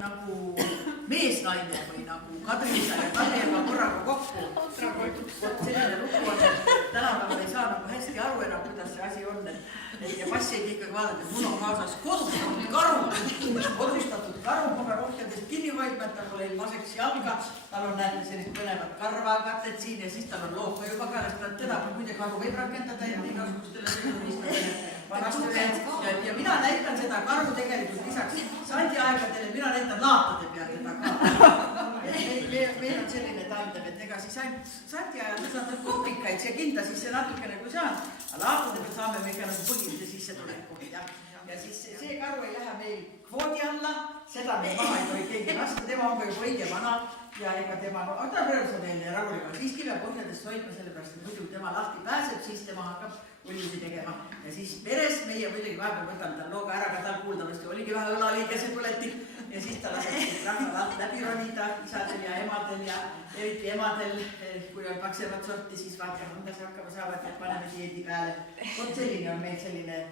nagu meesnaine või nagu Kadriisa ja Kallieva korraga kokku. Vot selline lugu on, et tänapäeval ei saa nagu hästi aru enam, kuidas see asi on. Ja passid ikkagi vaadata, et mul on kaasas kodustatud karu, ma pean rohkendest kinni hoidma, et tal ei laseks jalga. Tal on näete sellist põnevat karvakatet siin ja siis tal on looga juba ka, et teda muide karu võib rakendada ja igasugustele ja mina näitan seda karu tegelikult lisaks sandiaegadele, mina näitan laatade peal teda ka. Meil on selline tandem, et ega siis ainult sandiajal saab kopikaid siia kinda sisse natukene kui saan, aga laatade peal saame me ikka nagu põhilise sissetuleku. Ja siis see karu ei lähe meil kvoodi alla, seda me maha ei tohi keegi lasta, tema on ka juba õige vana ja ega tema, ta rõõsa meil rahulikult, siiski peab põhjadest hoidma, sellepärast, et muidu tema lahti pääseb, siis tema hakkab uljusi tegema. Ja siis peres meie muidugi vahepeal võtame tal looga ära, ka tal kuuldavasti oligi vähe õlaliigese põletik ja siis ta laseb rahva alt läbi ronida isadel ja emadel ja eriti emadel, kui on paksemat sorti, siis vaata, kuidas hakkama saavad, et paneme dieedi peale. Vot selline on meil selline